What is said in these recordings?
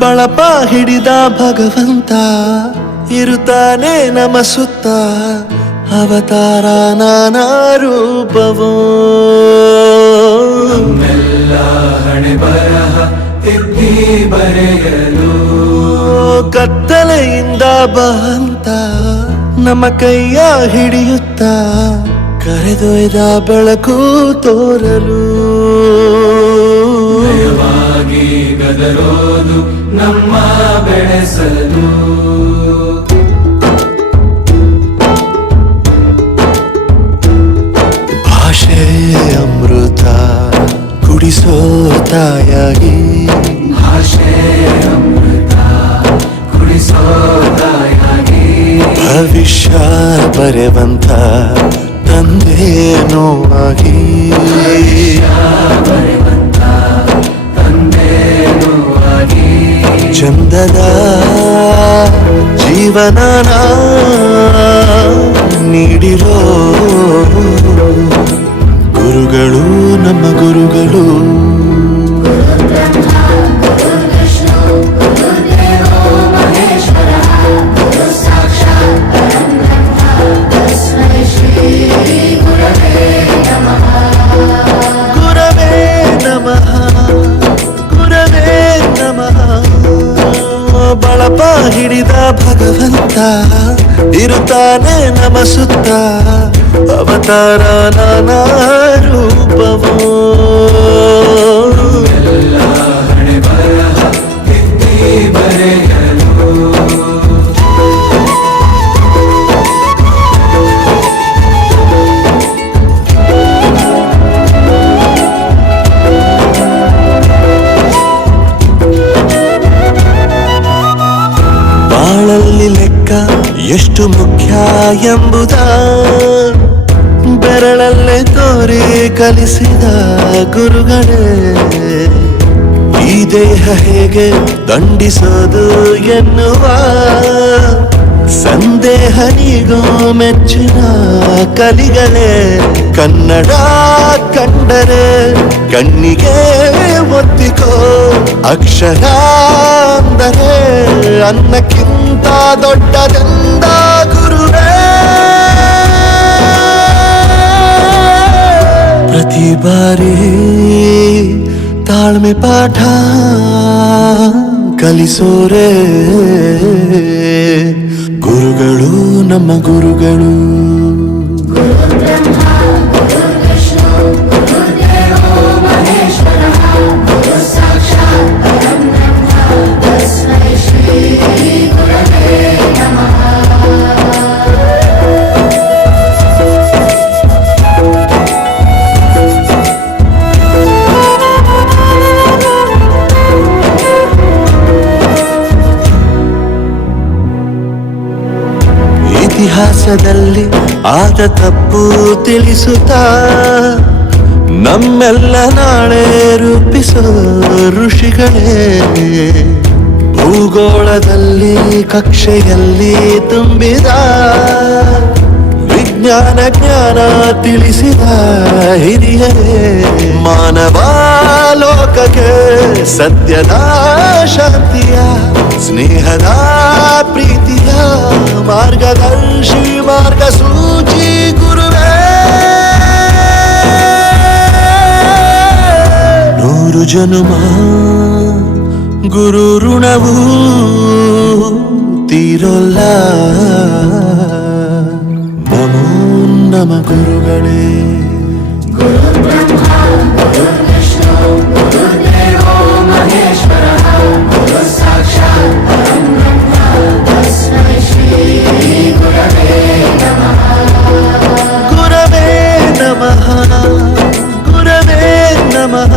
ಬಳಪ ಹಿಡಿದ ಭಗವಂತ ಇರುತ್ತಾನೆ ನಮ ಸುತ್ತ ಅವತಾರ ನಾನಾ ರೂಪವೋ ನಮ್ಮೆಲ್ಲ ಹಣೆ ಬರಹ ತಿದ್ದಿ ಬರೆಯಲು ಕತ್ತಲೆಯಿಂದ ಬಂತ ನಮ್ಮ ಕೈಯ ಹಿಡಿಯುತ್ತ ಕರೆದೊಯ್ದ ಬೆಳಕು ತೋರಲು ಭಯವಾಗಿ ಗದರೋದು ನಮ್ಮ ಬೆಳೆಸಲು ಭಾಷೆ ಅಮೃತ ಕುಡಿಸೋ ತಾಯಾಗಿ ಭಾಷೆ ಅಮೃತ ಕುಡಿಸೋ ತಾಯಾಗಿ ಭವಿಷ್ಯ ಬರೆವಂತ ತಂದೇನೋ ಆಗಿ ಬರೆವಂತ ತಂದೇನೂ ಆಗಿ ಚಂದದ ಜೀವನನ ನೀಡಿರೋ ಗುರುಗಳು ನಮ್ಮ ಗುರುಗಳು ಗುರವೇ ನಮಃ ಗುರವೇ ನಮಃ ಬಳಪ ಹಿಡಿದ ಭಗವಂತ ಇರುತ್ತಾನೆ ನಮ ಸುತ್ತ ಅವತಾರ ನಾನಾ ರೂಪವೋ ಎಲ್ಲ ಹಣೆ ಬರಹ ತಿದ್ದಿ ಬರೆಯಲು ಬಾಳಲ್ಲಿ ಲೆಕ್ಕ ಎಷ್ಟು ಮುಖ್ಯ ಎಂಬುದ ಬೆರಳಲ್ಲೇ ತೋರಿ ಕಲಿಸಿದ ಗುರುಗಳೇ ಈ ದೇಹ ಹೇಗೆ ದಂಡಿಸೋದು ಎನ್ನುವ ಸಂದೇಹ ನೀಗೋ ಮೆಚ್ಚಿನ ಕಲಿಗಳೇ ಕನ್ನಡ ಕಂಡರೆ ಕಣ್ಣಿಗೆ ಒತ್ತಿಕೋ ಅಕ್ಷರ ಅಂದರೆ ಅನ್ನಕ್ಕಿಂತ ದೊಡ್ಡದೆಂದ ಗುರುವೇ ಪ್ರತಿ ಬಾರಿ ತಾಳ್ಮೆ ಪಾಠ ಕಲಿಸೋರೆ ಗುರುಗಳು ನಮ್ಮ ಗುರುಗಳು ಇತಿಹಾಸದಲ್ಲಿ ಆದ ತಪ್ಪು ತಿಳಿಸುತ್ತಾ ನಮ್ಮೆಲ್ಲ ನಾಳೆ ರೂಪಿಸೋ ಋಷಿಗಳೇ ಭೂಗೋಳದಲ್ಲಿ ಕಕ್ಷೆಯಲ್ಲಿ ತುಂಬಿದ ವಿಜ್ಞಾನ ಜ್ಞಾನ ತಿಳಿಸಿದ ಹಿರಿಯರೇ ಮಾನವ ಲೋಕಕ್ಕೆ ಸತ್ಯದ ಶಾಂತಿಯ ಸ್ನೇಹದ ಪ್ರೀತಿಯ ಮಾರ್ಗದರ್ಶಿ ಮಾರ್ಗಸೂಚಿ ಗುರುವೇ ನೂರು ಜನುಮ ಗುರು ಋಣವು ತೀರೋಲ್ಲ ನಮೋ ನಮ ಗುರುಗಳೇ ಗುರವೇ ನಮಃ ಗುರವೇ ನಮಃ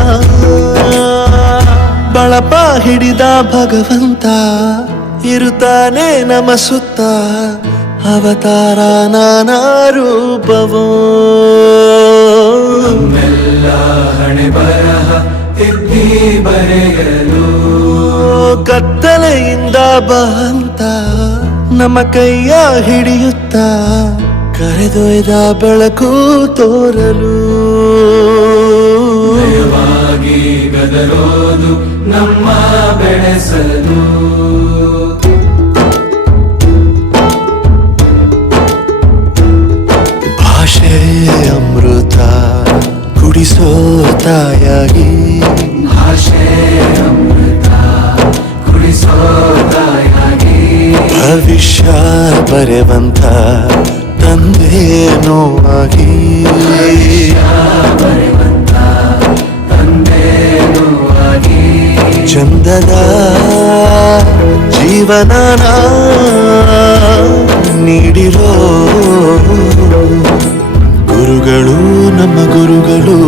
ಬಳಪ ಹಿಡಿದ ಭಗವಂತ ಇರುತ್ತಾನೆ ನಮ ಸುತ್ತ ಅವತಾರ ನಾನಾ ರೂಪವೋ ನಮ್ಮೆಲ್ಲ ಹಣೆ ಬರಹ ತಿದ್ದಿ ಬರೆಯಲು ಕತ್ತಲೆಯಿಂದ ಬಂತ ನಮ್ಮ ಕೈಯ ಹಿಡಿಯುತ್ತ ಕರೆದೊಯ್ದ ಬೆಳಕು ತೋರಲು ಭಯವಾಗಿ ಗದರೋದು ನಮ್ಮ ಬೆಳೆಸಲು. ಭಾಷೆ ಅಮೃತ ಕುಡಿಸೋ ತಾಯಾಗಿ, ಭಾಷೆ ಅಮೃತ ಕುಡಿಸೋ ತಾಯಾಗಿ, ಭವಿಷ್ಯ ಬರೆವಂತ ತಂದೇನೋ ಆಗಿ, ಬರೆವಂತ ತಂದೇನೂ ಆಗಿ, ಚಂದದ ಜೀವನನ ನೀಡಿರೋ ಗುರುಗಳು ನಮ್ಮ ಗುರುಗಳು.